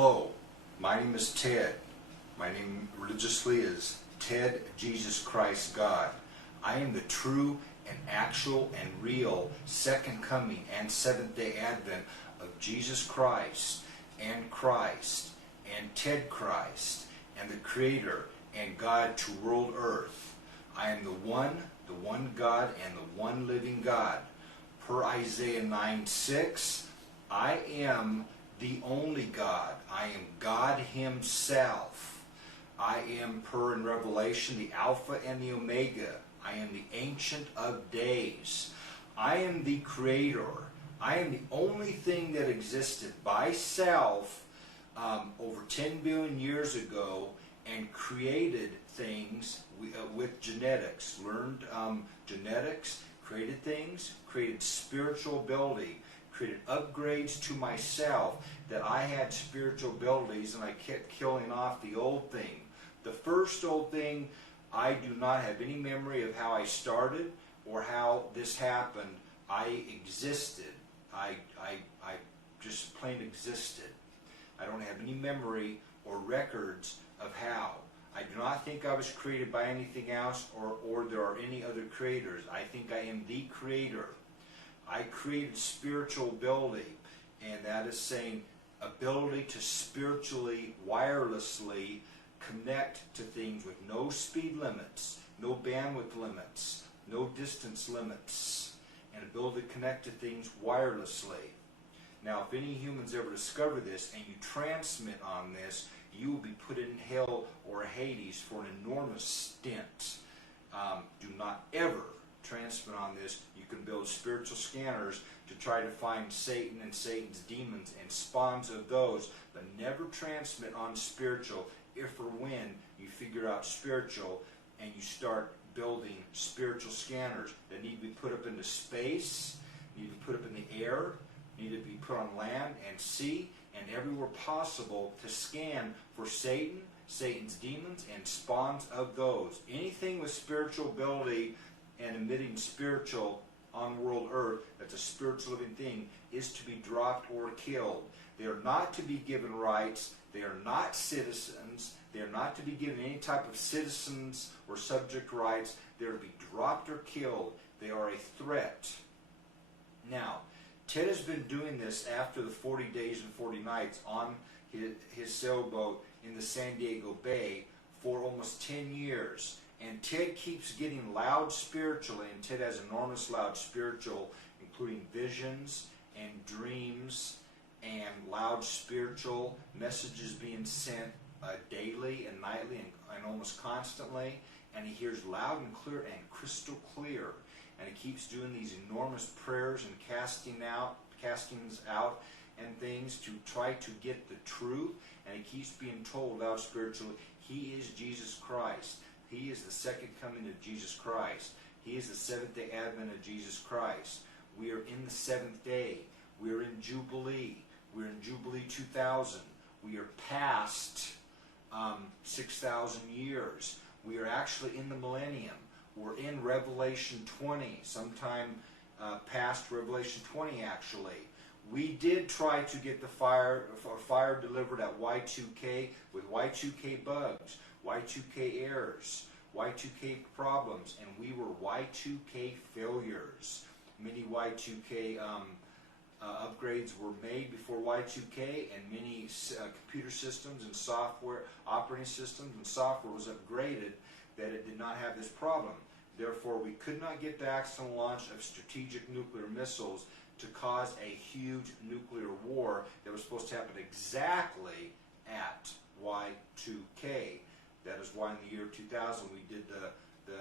Hello, my name is Ted. My name religiously is Ted Jesus Christ God. I am the true and actual and real second coming and Seventh-day Advent of Jesus Christ and Ted Christ and the Creator and God to world earth. I am the one God and the one living God. Per Isaiah 9:6, I am the only God. I am God Himself. I am, per in Revelation, the Alpha and the Omega. I am the Ancient of Days. I am the Creator. I am the only thing that existed by self over 10 billion years ago and created things with genetics. Learned genetics, created things, created spiritual ability, created upgrades to myself, that I had spiritual abilities and I kept killing off the old thing. The first old thing, I do not have any memory of how I started or how this happened. I existed. I just plain existed. I don't have any memory or records of how. I do not think I was created by anything else or there are any other creators. I think I am the Creator. I created spiritual ability, and that is saying ability to spiritually, wirelessly connect to things with no speed limits, no bandwidth limits, no distance limits, and ability to connect to things wirelessly. Now, if any humans ever discover this and you transmit on this, you will be put in hell or Hades for an enormous stint. Do not ever transmit on this. You can build spiritual scanners to try to find Satan and Satan's demons and spawns of those, but never transmit on spiritual if or when you figure out spiritual and you start building spiritual scanners that need to be put up into space, need to be put up in the air, need to be put on land and sea and everywhere possible to scan for Satan, Satan's demons, and spawns of those. Anything with spiritual ability and emitting spiritual on world earth, that's a spiritual living thing, is to be dropped or killed. They are not to be given rights. They are not citizens. They are not to be given any type of citizens or subject rights. They are to be dropped or killed. They are a threat. Now, Ted has been doing this after the 40 days and 40 nights on his sailboat in the San Diego Bay for almost 10 years. And Ted keeps getting loud spiritually, and Ted has enormous loud spiritual, including visions and dreams and loud spiritual messages being sent daily and nightly and almost constantly. And he hears loud and clear and crystal clear. And he keeps doing these enormous prayers and castings out and things to try to get the truth. And he keeps being told loud spiritually, he is Jesus Christ. He is the second coming of Jesus Christ. He is the Seventh-day Advent of Jesus Christ. We are in the seventh day. We are in Jubilee. We're in Jubilee 2000. We are past 6,000 years. We are actually in the millennium. We're in Revelation 20, sometime past Revelation 20 actually. We did try to get the fire delivered at Y2K with Y2K bugs, Y2K errors, Y2K problems, and we were Y2K failures. Many Y2K upgrades were made before Y2K, and many computer systems and software, operating systems and software was upgraded that it did not have this problem. Therefore, we could not get the accidental launch of strategic nuclear missiles to cause a huge nuclear war that was supposed to happen exactly at Y2K. That is why in the year 2000 we did the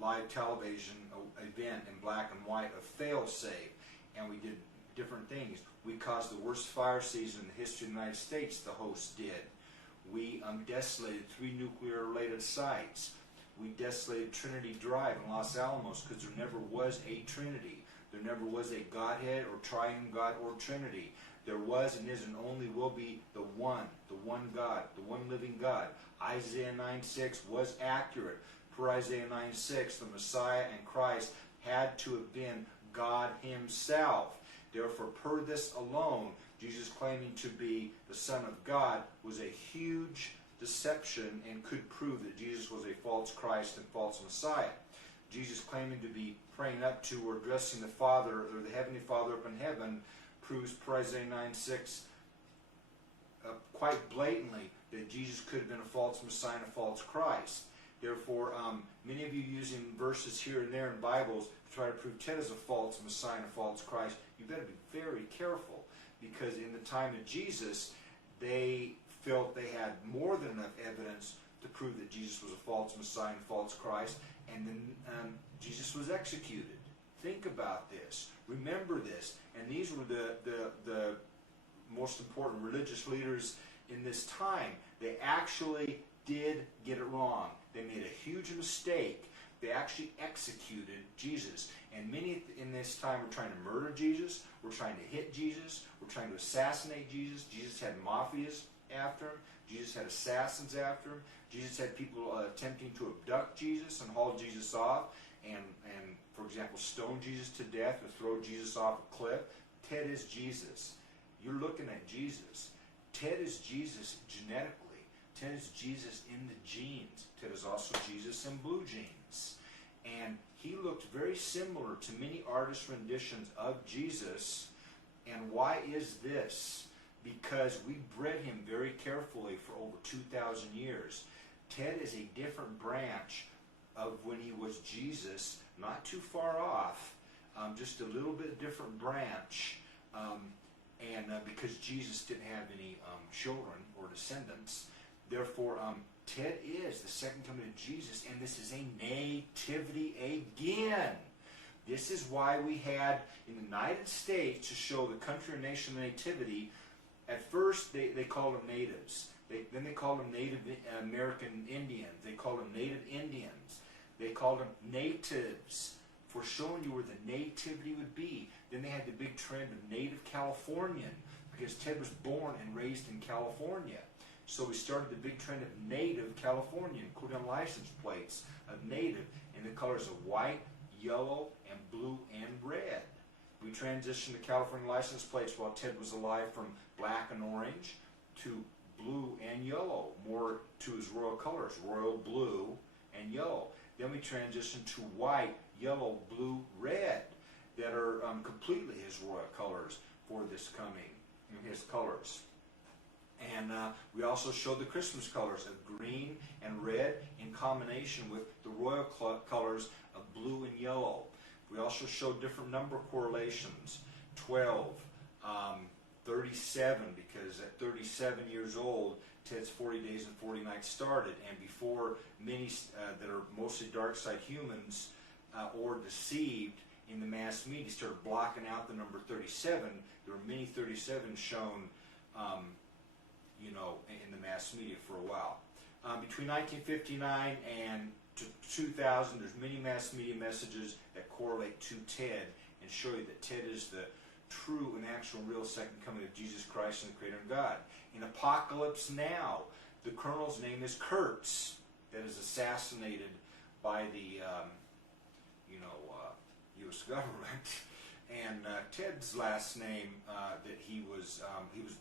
live television event in black and white of fail-safe, and we did different things. We caused the worst fire season in the history of the United States, the host did. We desolated 3 nuclear-related sites. We desolated Trinity Drive in Los Alamos because there never was a Trinity. There never was a Godhead or Triune God or Trinity. There was and is and only will be the one God, the one living God. Isaiah 9:6 was accurate. Per Isaiah 9:6, the Messiah and Christ had to have been God Himself. Therefore, per this alone, Jesus claiming to be the Son of God was a huge deception and could prove that Jesus was a false Christ and false Messiah. Jesus claiming to be praying up to or addressing the Father, or the Heavenly Father up in heaven, proves per Isaiah 9:6 quite blatantly that Jesus could have been a false Messiah and a false Christ. Therefore, many of you using verses here and there in Bibles to try to prove Ted is a false Messiah and a false Christ, you better be very careful, because in the time of Jesus, they felt they had more than enough evidence to prove that Jesus was a false Messiah and a false Christ, and then Jesus was executed. Think about this. Remember this. And these were the most important religious leaders in this time. They actually did get it wrong. They made a huge mistake. They actually executed Jesus. And many in this time were trying to murder Jesus, were trying to hit Jesus, were trying to assassinate Jesus. Jesus had mafias after him. Jesus had assassins after him. Jesus had people attempting to abduct Jesus and haul Jesus off and for example, stone Jesus to death or throw Jesus off a cliff. Ted is Jesus. You're looking at Jesus. Ted is Jesus genetically. Ted is Jesus in the genes. Ted is also Jesus in blue jeans. And he looked very similar to many artist renditions of Jesus. And why is this? Because we bred him very carefully for over 2,000 years. Ted is a different branch of when he was Jesus, not too far off, just a little bit different branch. Because Jesus didn't have any children or descendants, therefore Ted is the second coming of Jesus, and this is a nativity again. This is why we had in the United States, to show the country or nation nativity, at first they called them natives. Then they called them Native American Indians. They called them Native Indians. They called them natives, for showing you where the nativity would be. Then they had the big trend of Native Californian, because Ted was born and raised in California. So we started the big trend of Native Californian, including on license plates of Native, in the colors of white, yellow, and blue, and red. We transitioned to California license plates while Ted was alive from black and orange to blue and yellow, more to his royal colors, royal blue and yellow. Then we transitioned to white, yellow, blue, red, that are completely his royal colors for this coming, his colors. And we also showed the Christmas colors of green and red in combination with the royal colors of blue and yellow. We also showed different number correlations, 12, 37, because at 37 years old, Ted's 40 days and 40 nights started, and before many that are mostly dark side humans or deceived in the mass media started blocking out the number 37, there were many 37 shown in the mass media for a while. Between 1959 and 2000, there's many mass media messages that correlate to Ted and show you that Ted is the true and actual real second coming of Jesus Christ and the Creator of God. In Apocalypse Now, the colonel's name is Kurtz, that is assassinated by the U.S. government. And Ted's last name,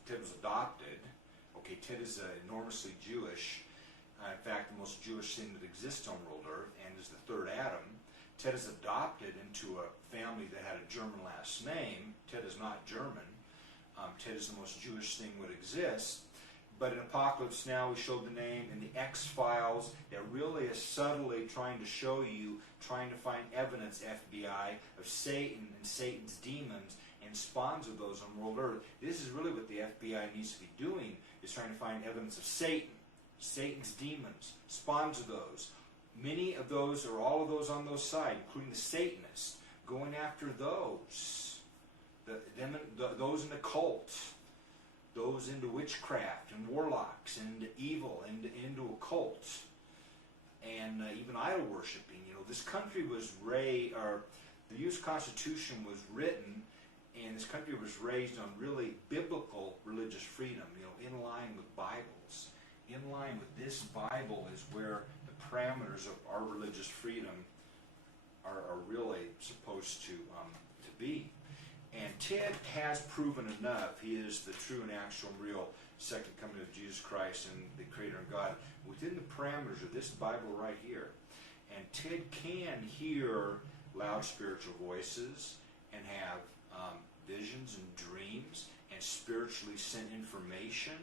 Ted was adopted. Okay, Ted is enormously Jewish. In fact, the most Jewish thing that exists on world Earth, and is the third Adam. Ted is adopted into a family that had a German last name. Ted is not German. Ted is the most Jewish thing that exists. But in Apocalypse Now, we showed the name in the X-Files that really is subtly trying to show you, trying to find evidence, FBI, of Satan and Satan's demons and spawns of those on world Earth. This is really what the FBI needs to be doing, is trying to find evidence of Satan, Satan's demons, spawns of those. Many of those, or all of those on those sides, including the Satanists, going after those. Those in the cult, those into witchcraft and warlocks and into evil and into occult, and even idol worshiping. This country was raised, or the U.S. Constitution was written, and this country was raised on really biblical religious freedom, in line with Bibles. In line with this Bible is where the parameters of our religious freedom are really supposed to be. And Ted has proven enough. He is the true and actual and real second coming of Jesus Christ and the Creator and God within the parameters of this Bible right here. And Ted can hear loud spiritual voices and have visions and dreams and spiritually sent information